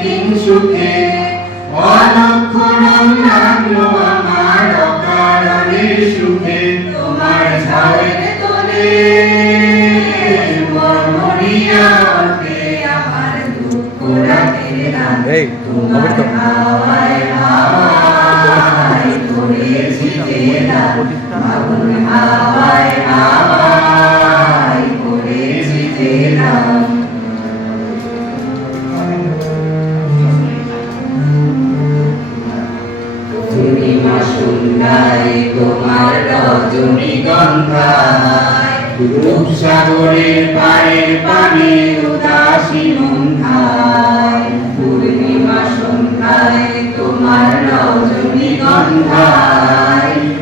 দিন সুখে অলক্ষণ লাগলো আমার অকারণে সুখে তোমার ঝাড়ের তলে মরমরিয়া ওঠে আমার দুঃখ রাতের গান তোমার হাওয়ায় হাওয়ায় ধরেছি যে গান আগুন হাওয়ায় হাওয়ায় ধরেছি যে গান পূর্ণিমা সন্ধ্যায় তোমার রজনীগন্ধায় রূপসাগরের পাড়ের পানে উদাসী মন্থায় পূর্ণিমা সন্ধ্যায় তোমার রজনীগন্ধায়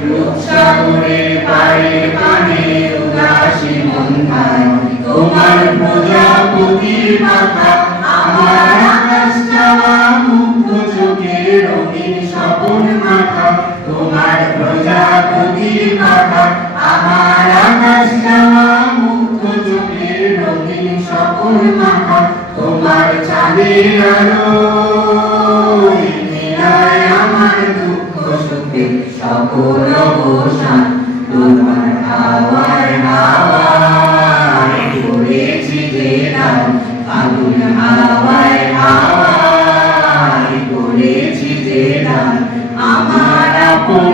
রূপসাগরের পাড়ের পানে উদাসী মন্থায় তোমার প্রজাপতির পাখা আমার আকাশ চাওয়া মুগ্ধ চোখে রঙিন স্বপন মাখা তোমার প্রজাপতির পাখা আমার আকাশ চাওয়া মুগ্ধ চোখে রঙিন স্বপন মাখা তোমার চাঁদের আলোয় মিলায় আমার দুঃখ সুখে সকল অবসান তোমার হাওয়ায় হাওয়ায় করেছি যে গান আগুন হাওয়ায় হাওয়ায় করেছি যে গান আমার আপন